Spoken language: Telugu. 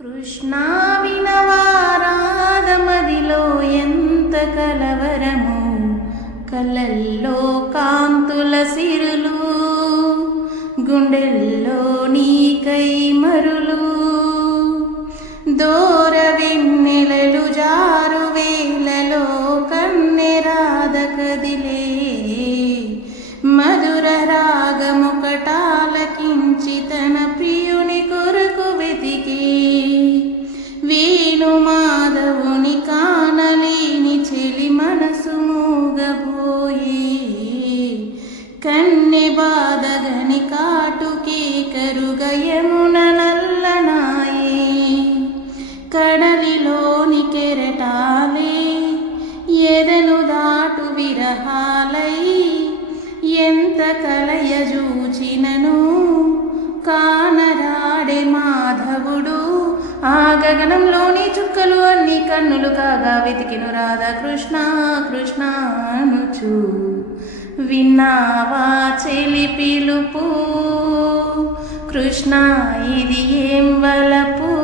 కృష్ణా వినవారాధమదిలో ఎంత కలవరము, కళ్ళల్లో కాంతుల సిరులు, గుండెల్లో నీకై మరులు, దూర వెన్నెలలు జారు వేలలో కన్నెరాధ కదిలే, మధుర రాగము కటాలకించి తన ప్రియుని కొరకు వెతికి, వేణు మాధవుని కానలేని చెలి మనసు మూగబోయే, కన్నె బాధగని కాటుకే కరుగయమున నల్లనాయే, కడలిలోని కెరటాలే ఎదను దాటు విరహాలై, ఎంత కలయజూచినను కానరాడే మాధవుడు, ఆ గగనంలోని చుక్కలు అన్ని కన్నులు కాగా వెతికిను రాధా కృష్ణ కృష్ణ అనుచు, విన్నావా చెలి పిలుపు, కృష్ణ ఇది ఏం వలపు.